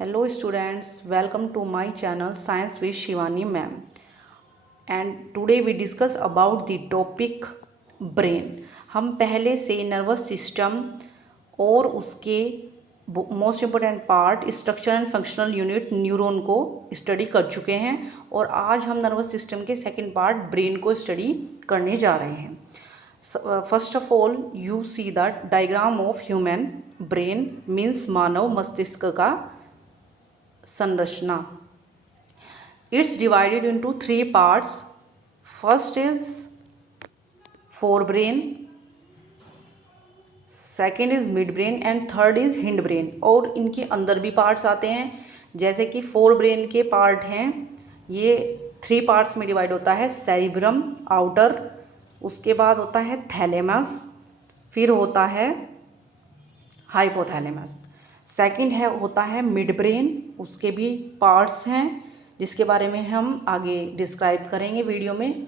Hello students, welcome to my channel Science with Shivani ma'am. And today we discuss about the topic brain. हम पहले से nervous system और उसके most important part structure and functional unit neuron को study कर चुके हैं और आज हम नर्वस सिस्टम के सेकंड पार्ट ब्रेन को स्टडी करने जा रहे हैं. First of all you see the diagram of human brain means मानव मस्तिष्क का संरचना. It's divided into three parts. First is forebrain, second is midbrain and third is hindbrain. और इनके अंदर भी पार्ट्स आते हैं, जैसे कि फोरब्रेन के पार्ट हैं, ये थ्री पार्ट्स में डिवाइड होता है. सेरिब्रम आउटर, उसके बाद होता है थैलेमस, फिर होता है हाइपोथैलेमस. सेकंड होता है मिड ब्रेन, उसके भी पार्ट्स हैं जिसके बारे में हम आगे डिस्क्राइब करेंगे, वीडियो में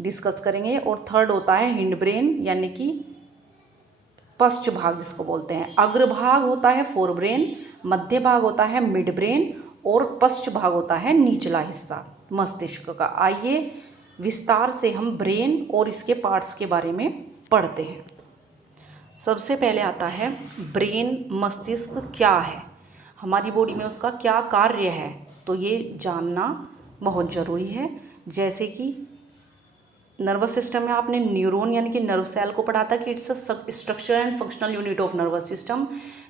डिस्कस करेंगे. और थर्ड होता है हिंड ब्रेन, यानी कि पश्च भाग जिसको बोलते हैं. अग्रभाग होता है फोर ब्रेन, मध्य भाग होता है मिड ब्रेन और पश्च भाग होता है निचला हिस्सा मस्तिष्क का. आइए विस्तार से हम ब्रेन और इसके पार्ट्स के बारे में पढ़ते हैं. सबसे पहले आता है ब्रेन. मस्तिष्क क्या है, हमारी बॉडी में उसका क्या कार्य है, तो ये जानना बहुत ज़रूरी है. जैसे कि नर्वस सिस्टम में आपने न्यूरॉन यानी कि नर्व सेल को पढ़ा था कि it's a structure and functional unit of nervous system.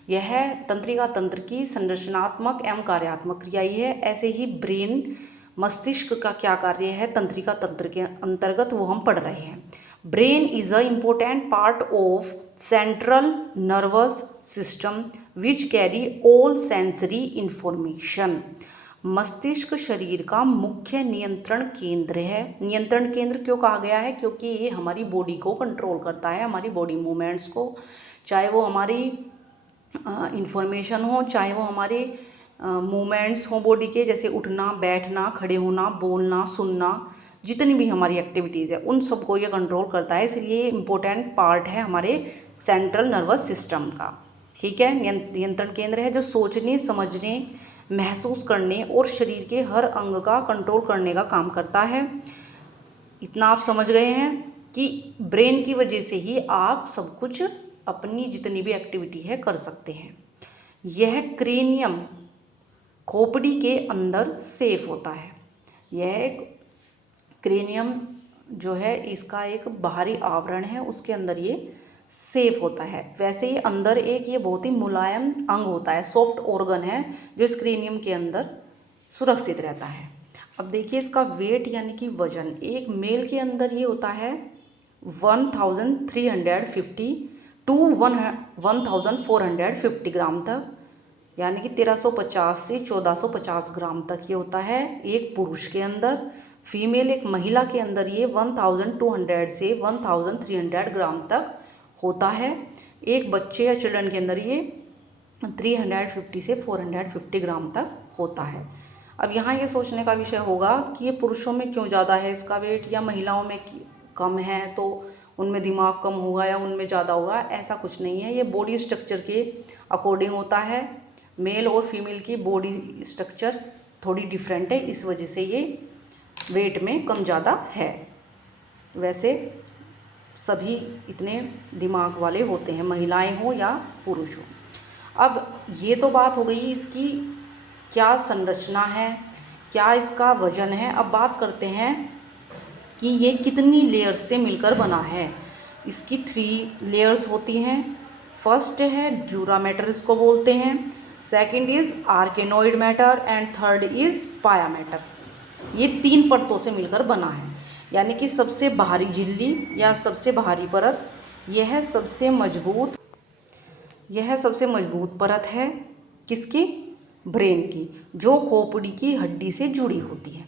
यह तंत्रिका तंत्र की संरचनात्मक एवं कार्यात्मक क्रिया ही है. ऐसे ही ब्रेन मस्तिष्क का क्या कार्य है तंत्रिका तंत्र के अंतर्गत, वो हम पढ़ रहे हैं. Brain is a important part of central nervous system which carry all sensory information. मस्तिष्क शरीर का मुख्य नियंत्रण केंद्र है. नियंत्रण केंद्र क्यों कहा गया है, क्योंकि ये हमारी बॉडी को कंट्रोल करता है, हमारी बॉडी मूवमेंट्स को, चाहे वो हमारी इंफॉर्मेशन हो, चाहे वो हमारे मूवमेंट्स हों बॉडी के, जैसे उठना, बैठना, खड़े होना, बोलना, सुनना, जितनी भी हमारी एक्टिविटीज़ है उन सबको ये कंट्रोल करता है. इसलिए इम्पोर्टेंट पार्ट है हमारे सेंट्रल नर्वस सिस्टम का. ठीक है, नियंत्रण केंद्र है जो सोचने, समझने, महसूस करने और शरीर के हर अंग का कंट्रोल करने का काम करता है. इतना आप समझ गए हैं कि ब्रेन की वजह से ही आप सब कुछ अपनी जितनी भी एक्टिविटी है कर सकते हैं. यह क्रेनियम खोपड़ी के अंदर सेफ होता है. यह एक क्रेनियम जो है इसका एक बाहरी आवरण है, उसके अंदर ये सेफ होता है. वैसे ही अंदर एक ये बहुत ही मुलायम अंग होता है, सॉफ्ट ऑर्गन है जो इस क्रेनियम के अंदर सुरक्षित रहता है. अब देखिए इसका वेट यानी कि वजन, एक मेल के अंदर ये होता है 1350 टू 1450 ग्राम तक, यानी कि 1350 से 1450 ग्राम तक ये होता है एक पुरुष के अंदर. फीमेल एक महिला के अंदर ये 1200 से 1300 ग्राम तक होता है. एक बच्चे या चिल्ड्रन के अंदर ये 350 से 450 ग्राम तक होता है. अब यहाँ ये सोचने का विषय होगा कि ये पुरुषों में क्यों ज़्यादा है इसका वेट, या महिलाओं में कम है तो उनमें दिमाग कम होगा या उनमें ज़्यादा होगा. ऐसा कुछ नहीं है, ये बॉडी स्ट्रक्चर के अकॉर्डिंग होता है. मेल और फीमेल की बॉडी स्ट्रक्चर थोड़ी डिफरेंट है, इस वजह से ये वेट में कम ज़्यादा है. वैसे सभी इतने दिमाग वाले होते हैं, महिलाएं हो या पुरुष हो. अब ये तो बात हो गई इसकी क्या संरचना है, क्या इसका वजन है. अब बात करते हैं कि ये कितनी लेयर्स से मिलकर बना है. इसकी 3 लेयर्स होती हैं. फर्स्ट है ड्यूरा मैटर, इसको बोलते हैं. Second is arachnoid matter and third is pia matter. ये 3 परतों से मिलकर बना है, यानी कि सबसे बाहरी झिल्ली या सबसे बाहरी परत, यह सबसे मजबूत परत है किसकी, ब्रेन की, जो खोपड़ी की हड्डी से जुड़ी होती है.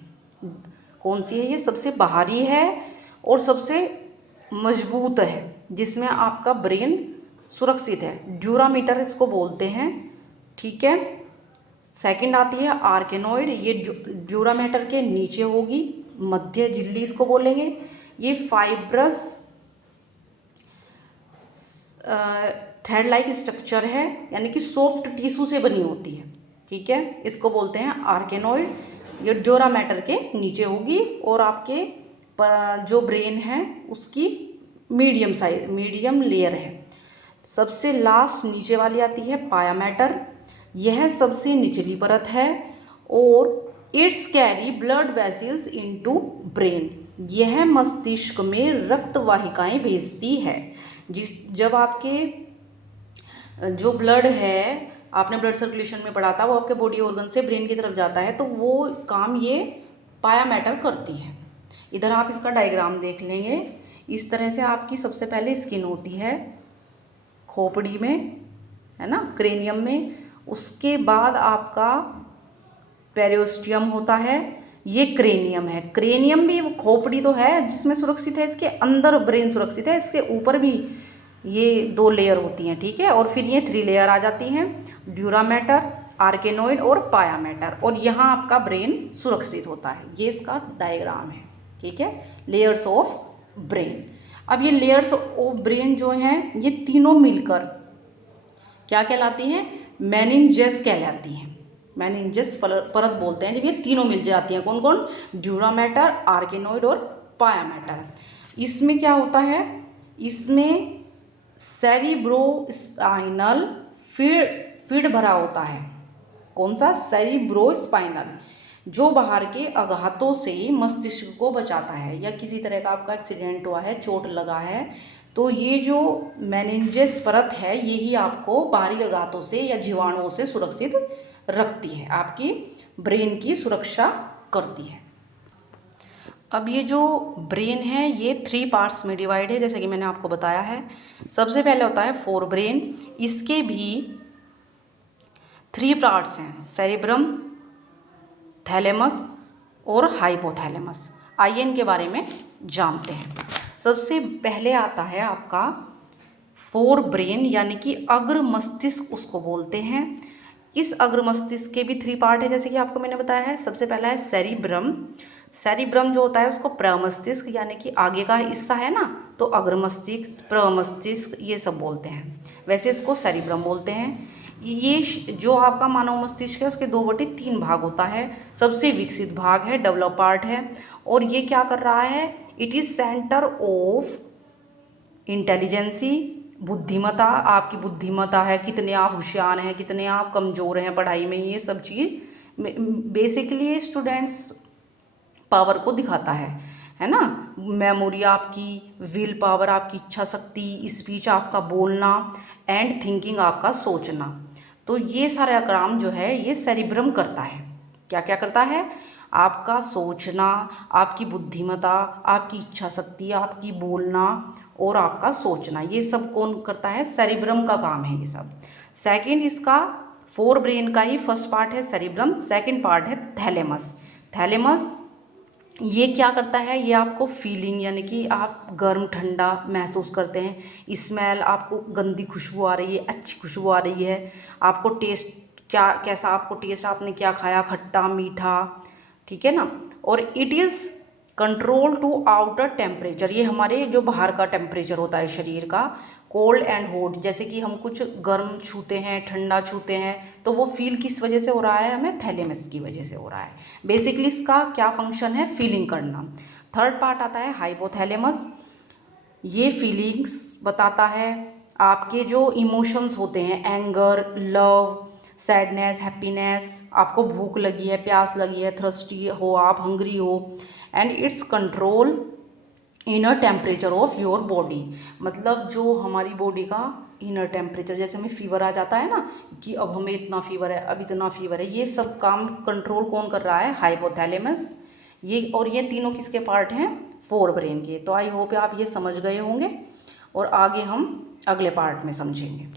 कौन सी है ये, सबसे बाहरी है और सबसे मजबूत है, जिसमें आपका ब्रेन सुरक्षित है. ड्यूरामीटर इसको बोलते हैं. ठीक है. सेकंड आती है आर्केनोइड, ये ड्यूरा मैटर के नीचे होगी, मध्य झिल्ली इसको बोलेंगे. ये फाइब्रस थ्रेड लाइक स्ट्रक्चर है, यानी कि सॉफ्ट टिश्यू से बनी होती है. ठीक है, इसको बोलते हैं आर्केनोइड। ये ड्यूरा मैटर के नीचे होगी और आपके जो ब्रेन है उसकी मीडियम लेयर है। सबसे लास्ट नीचे वाली आती है पाया मैटर, यह सबसे निचली परत है और it's carry blood vessels into brain, यह मस्तिष्क में रक्त वाहिकाएं भेजती है। जब आपके जो ब्लड है, आपने ब्लड सर्कुलेशन में पढ़ा था, वो आपके बॉडी ऑर्गन से ब्रेन की तरफ जाता है, तो वो काम ये पाया मैटर करती है। इधर आप इसका डायग्राम देख लेंगे। इस तरह से आपकी सबसे पहले स्किन होती है खोपड़ी में, है ना, क्रेनियम में। उसके बाद आपका पेरियोस्टियम होता है, ये क्रेनियम है। क्रेनियम भी खोपड़ी तो है जिसमें सुरक्षित है, इसके अंदर ब्रेन सुरक्षित है, इसके ऊपर भी ये 2 लेयर होती हैं, ठीक है। और फिर ये 3 लेयर आ जाती हैं, ड्यूरा मैटर, आर्केनोइड और पाया मैटर, और यहाँ आपका ब्रेन सुरक्षित होता है। ये इसका डायग्राम है, ठीक है, लेयर्स ऑफ ब्रेन। अब ये लेयर्स ऑफ ब्रेन जो हैं, ये तीनों मिलकर क्या कहलाती हैं? मेनिंजेस कहलाती हैं। मेनिंजेस परत बोलते हैं जब ये तीनों मिल जाती हैं। कौन कौन? ड्यूरा मैटर, आर्केनोइड और पाया मैटर। इसमें क्या होता है? इसमें सेरिब्रोस्पाइनल फीड भरा होता है। कौन सा? सेरिब्रोस्पाइनल, जो बाहर के आघातों से मस्तिष्क को बचाता है, या किसी तरह का आपका एक्सीडेंट हुआ है, चोट लगा है, तो ये जो मेनिंजेस परत है यही आपको बाहरी आघातों से या जीवाणुओं से सुरक्षित रखती है, आपकी ब्रेन की सुरक्षा करती है। अब ये जो ब्रेन है ये 3 पार्ट्स में डिवाइड है, जैसे कि मैंने आपको बताया है। सबसे पहले होता है फोर ब्रेन, इसके भी 3 पार्ट्स हैं, सेरिब्रम, थैलेमस और हाइपोथैलेमस। आइए इनके बारे में जानते हैं। सबसे पहले आता है आपका फोर ब्रेन, यानी कि अग्र मस्तिष्क उसको बोलते हैं। इस अग्र मस्तिष्क के भी 3 पार्ट है, जैसे कि आपको मैंने बताया है। सबसे पहला है सेरिब्रम। सेरिब्रम जो होता है उसको प्रमस्तिष्क, यानी कि आगे का हिस्सा है ना, तो अग्र मस्तिष्क, प्रमस्तिष्क ये सब बोलते हैं, वैसे इसको सेरिब्रम बोलते हैं। ये जो आपका मानव मस्तिष्क है उसके 2/3 भाग होता है। सबसे विकसित भाग है, डेवलप पार्ट है, और ये क्या कर रहा है? It is centre of intelligency, बुद्धिमत्ता, आपकी बुद्धिमत्ता है, कितने आप होशियार हैं, कितने आप कमज़ोर हैं पढ़ाई में, ये सब चीज़ बेसिकली स्टूडेंट्स पावर को दिखाता है ना। मेमोरी आपकी, विल पावर आपकी इच्छा शक्ति, स्पीच आपका बोलना, एंड थिंकिंग आपका सोचना। तो ये सारा काम जो है ये सेरिब्रम करता है। क्या क्या करता है? आपका सोचना, आपकी बुद्धिमत्ता, आपकी इच्छा शक्ति, आपकी बोलना और आपका सोचना, ये सब कौन करता है? सेरिब्रम का काम है ये सब। सेकंड, इसका फोर ब्रेन का ही फर्स्ट पार्ट है सेरिब्रम, सेकंड पार्ट है थैलेमस। थैलेमस ये क्या करता है? ये आपको फीलिंग, यानी कि आप गर्म ठंडा महसूस करते हैं, स्मेल, आपको गंदी खुशबू आ रही है, अच्छी खुशबू आ रही है, आपको टेस्ट क्या, कैसा आपको टेस्ट, आपने क्या खाया, खट्टा मीठा, ठीक है ना। और it is control to outer temperature, ये हमारे जो बाहर का टेम्परेचर होता है शरीर का, कोल्ड एंड हॉट, जैसे कि हम कुछ गर्म छूते हैं, ठंडा छूते हैं, तो वो फील किस वजह से हो रहा है? हमें थैलेमस की वजह से हो रहा है। बेसिकली इसका क्या फंक्शन है? फीलिंग करना। थर्ड पार्ट आता है हाइपोथैलेमस, ये फीलिंग्स बताता है, आपके जो इमोशंस होते हैं, एंगर, लव, सैडनेस, हैप्पीनेस, आपको भूख लगी है, प्यास लगी है, थर्स्टी हो आप, हंग्री हो, and it's control inner temperature of your body, मतलब जो हमारी बॉडी का इनर टेम्परेचर, जैसे हमें फीवर आ जाता है ना कि अब हमें इतना फीवर है, अब इतना फीवर है, ये सब काम कंट्रोल कौन कर रहा है? हाइपोथैलेमस। ये और ये तीनों किसके पार्ट हैं? फोर ब्रेन के। तो आई होप आप ये समझ गए होंगे और आगे हम अगले पार्ट में समझेंगे।